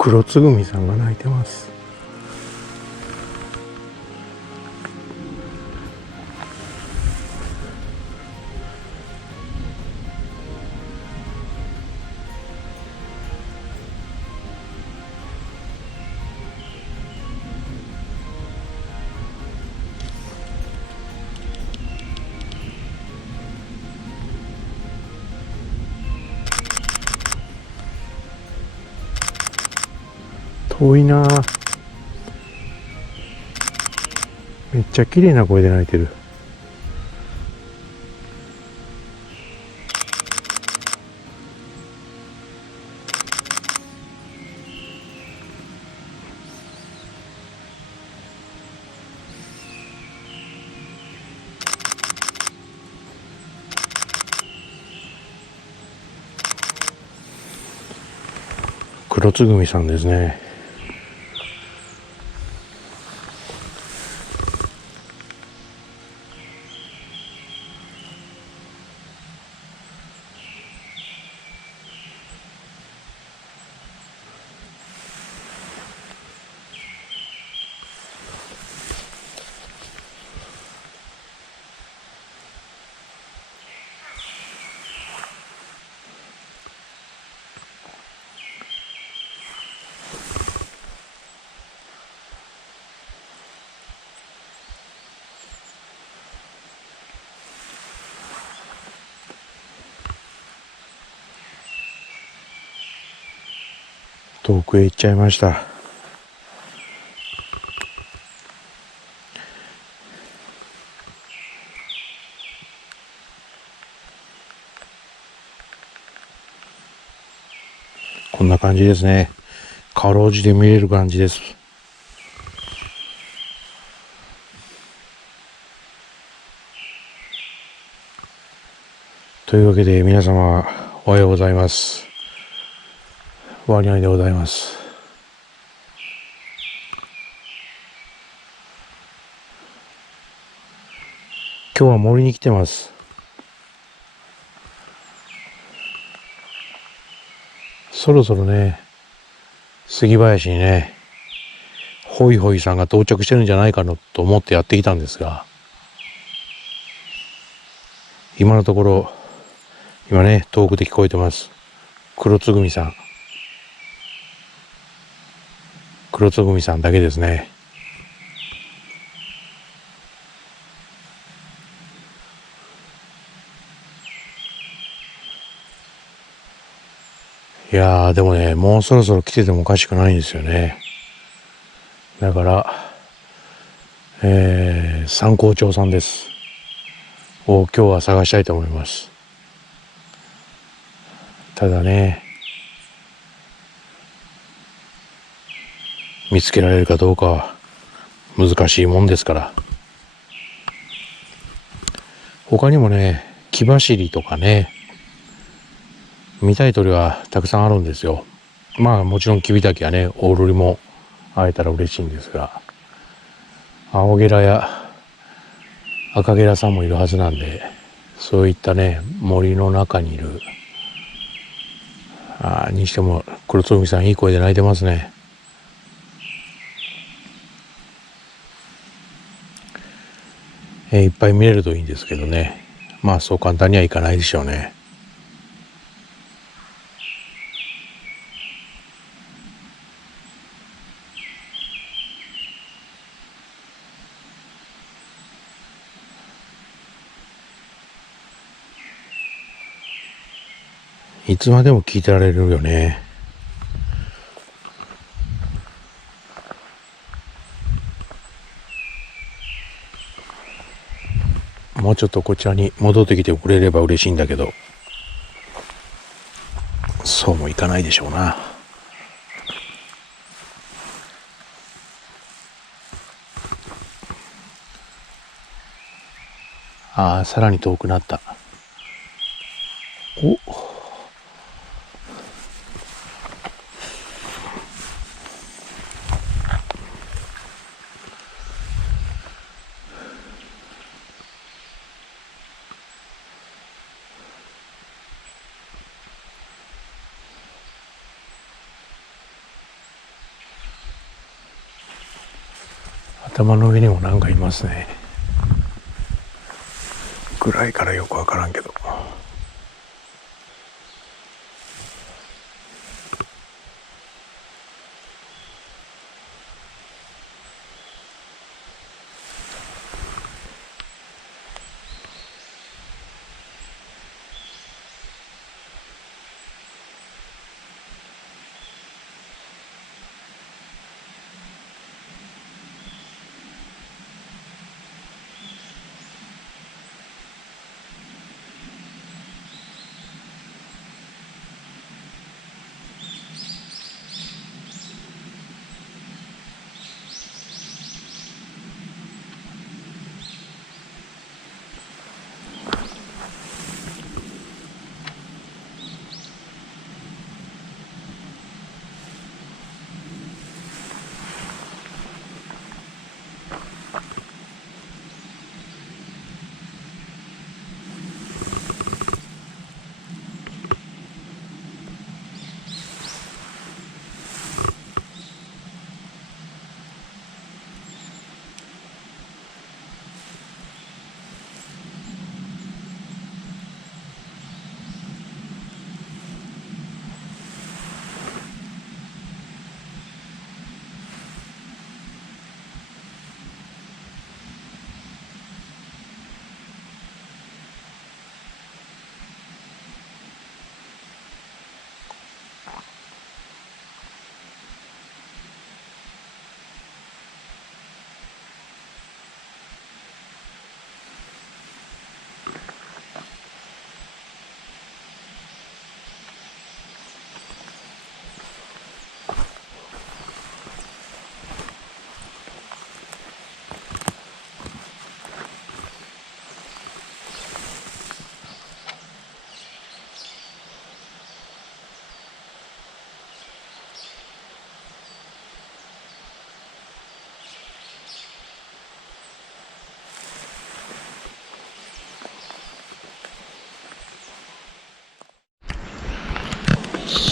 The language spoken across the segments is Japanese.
黒つぐみさんが鳴いてます。遠いなぁ。めっちゃ綺麗な声で鳴いてる。黒つぐみさんですね。遠くへ行っちゃいました。こんな感じですね。かろうじて見れる感じです。というわけで皆様おはようございます。ワニャイでございます。今日は森に来てます。そろそろね、杉林にね、ホイホイさんが到着してるんじゃないかなと思ってやってきたんですが、今のところ、今ね、遠くで聞こえてます。黒つぐみさん。黒つぐみさんだけですね。いやー、でもね、もうそろそろ来ててもおかしくないんですよね。だから、参考長さんです。を今日は探したいと思います。ただね、見つけられるかどうかは難しいもんですから。他にもね、木走りとかね、見たい鳥はたくさんあるんですよ。まあもちろんキビタキはね、オオルリも会えたら嬉しいんですが、青ゲラや赤ゲラさんもいるはずなんで、そういったね、森の中にいる、にしても黒つぐみさんいい声で鳴いてますね。いっぱい見れるといいんですけどね。まあそう簡単にはいかないでしょうね。いつまでも聞いてられるよね。もうちょっとこちらに戻ってきてくれれば嬉しいんだけど、そうもいかないでしょうな。さらに遠くなった。お、頭の上にもなんかいますね。暗いからよくわからんけど。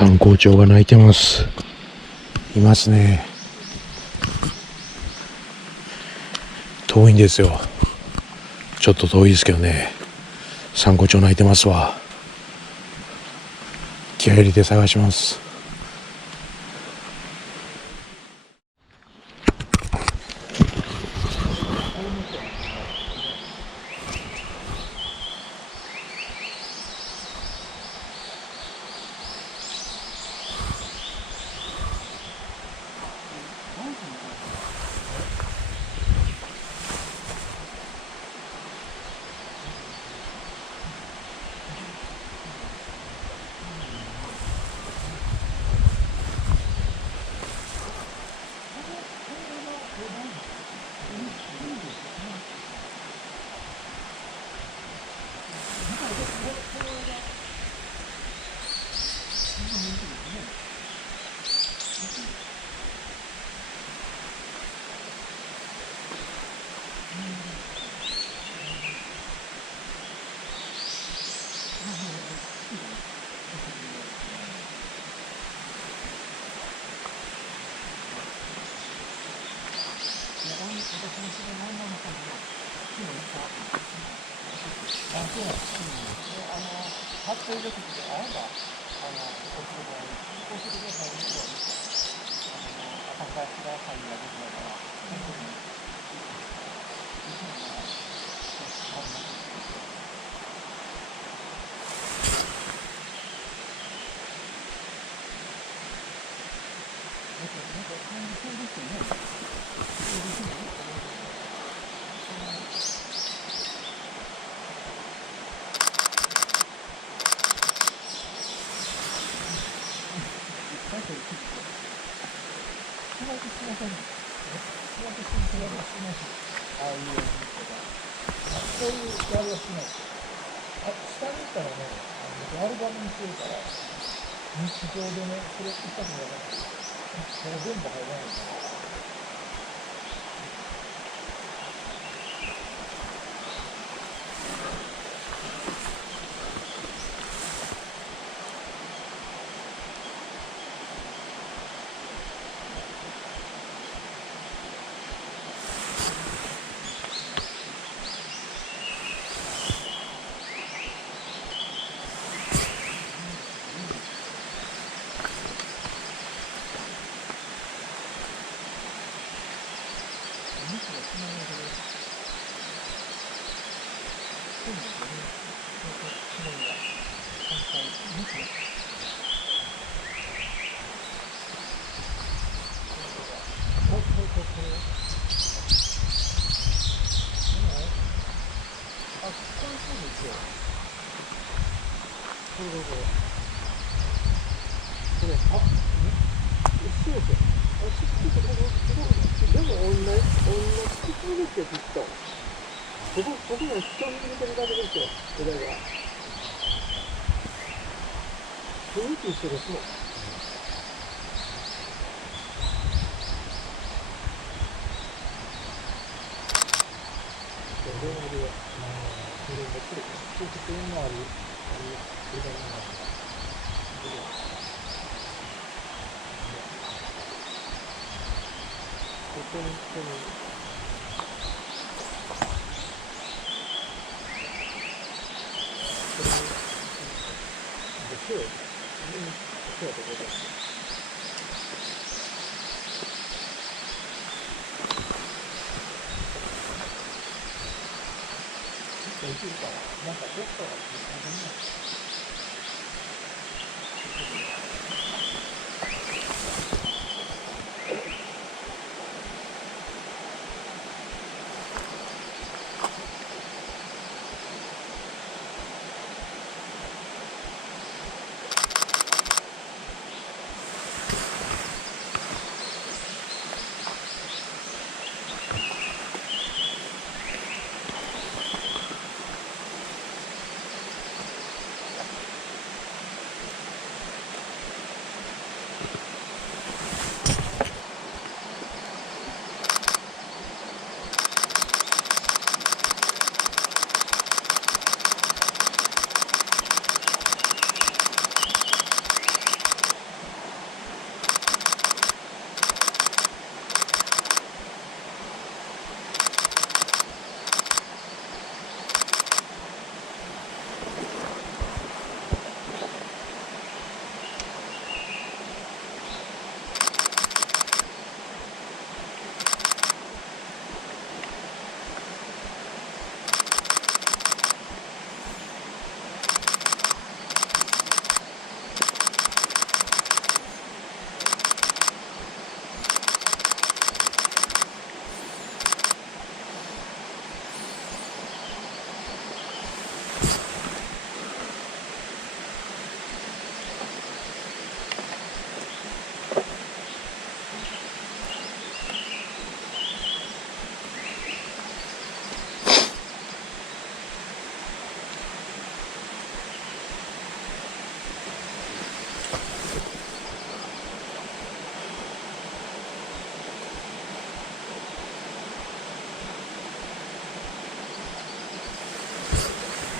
参考長が鳴いてます。いますね。遠いんですよ。ちょっと遠いですけどね。参考長鳴いてますわ。気合い入れて探します。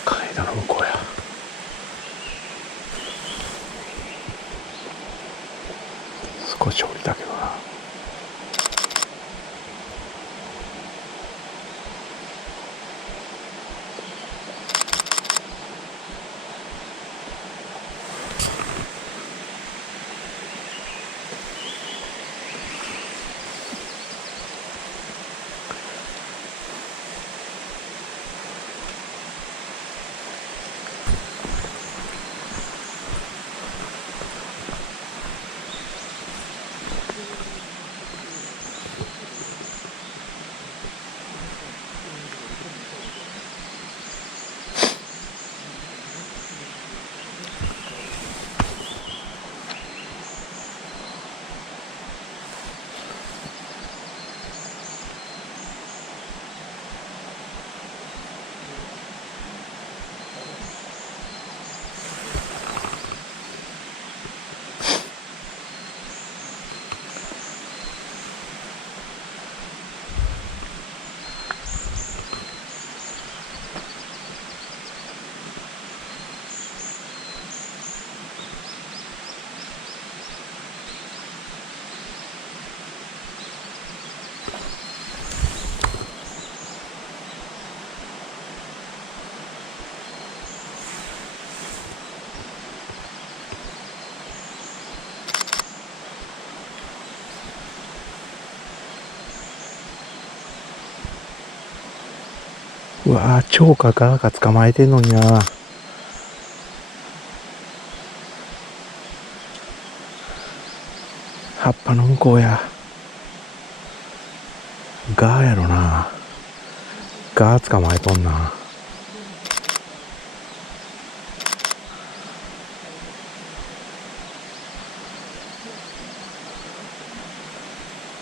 階段の向こうや。少し降りたけどな。うわー、蝶かガーが捕まえてんのにな。葉っぱの向こうや。ガーやろな。ガー捕まえとんな。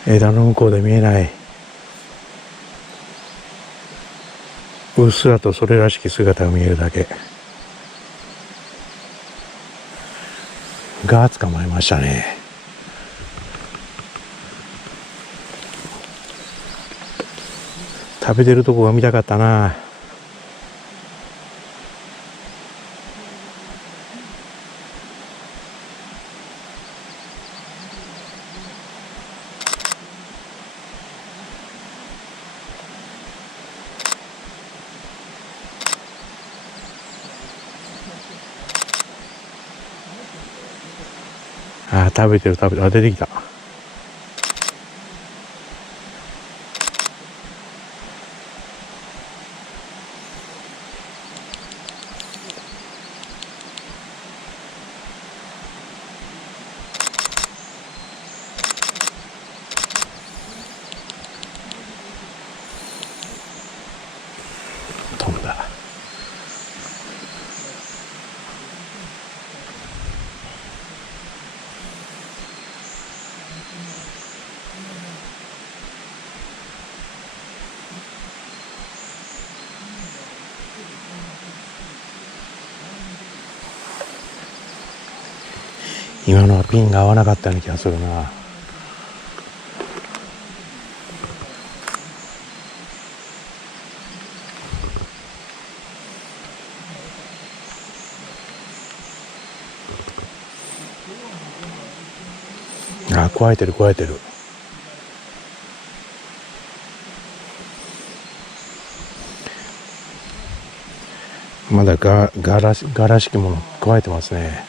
枝の向こうで見えない。うっすらとそれらしき姿が見えるだけ。ガー捕まえましたね。食べてるとこが見たかったな。あー、食べてる食べてる。あ、出てきた。飛んだ。今のはピンが合わなかったような気がするな。あ、加えてる加えてる。まだガらしきもの加えてますね。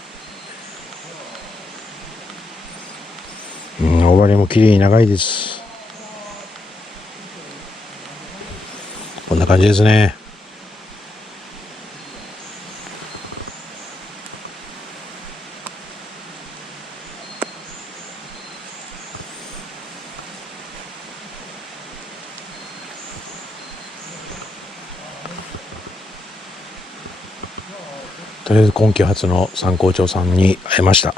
うん、終わりも綺麗に長いです。こんな感じですね。とりあえず今季初の参考長さんに会えました。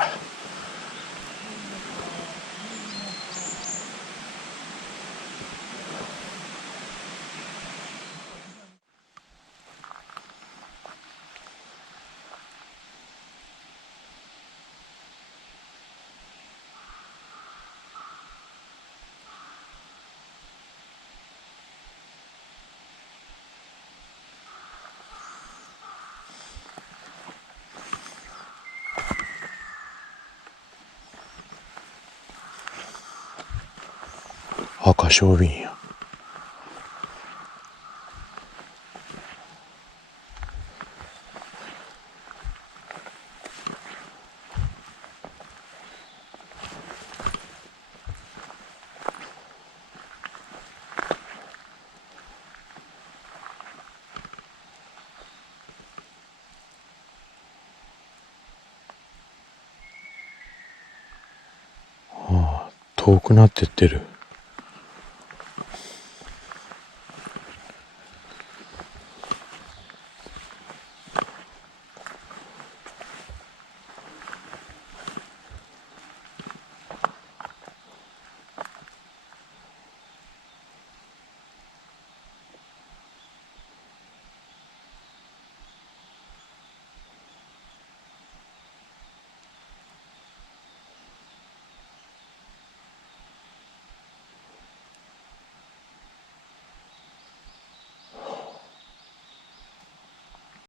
赤小瓶や。遠くなってってる。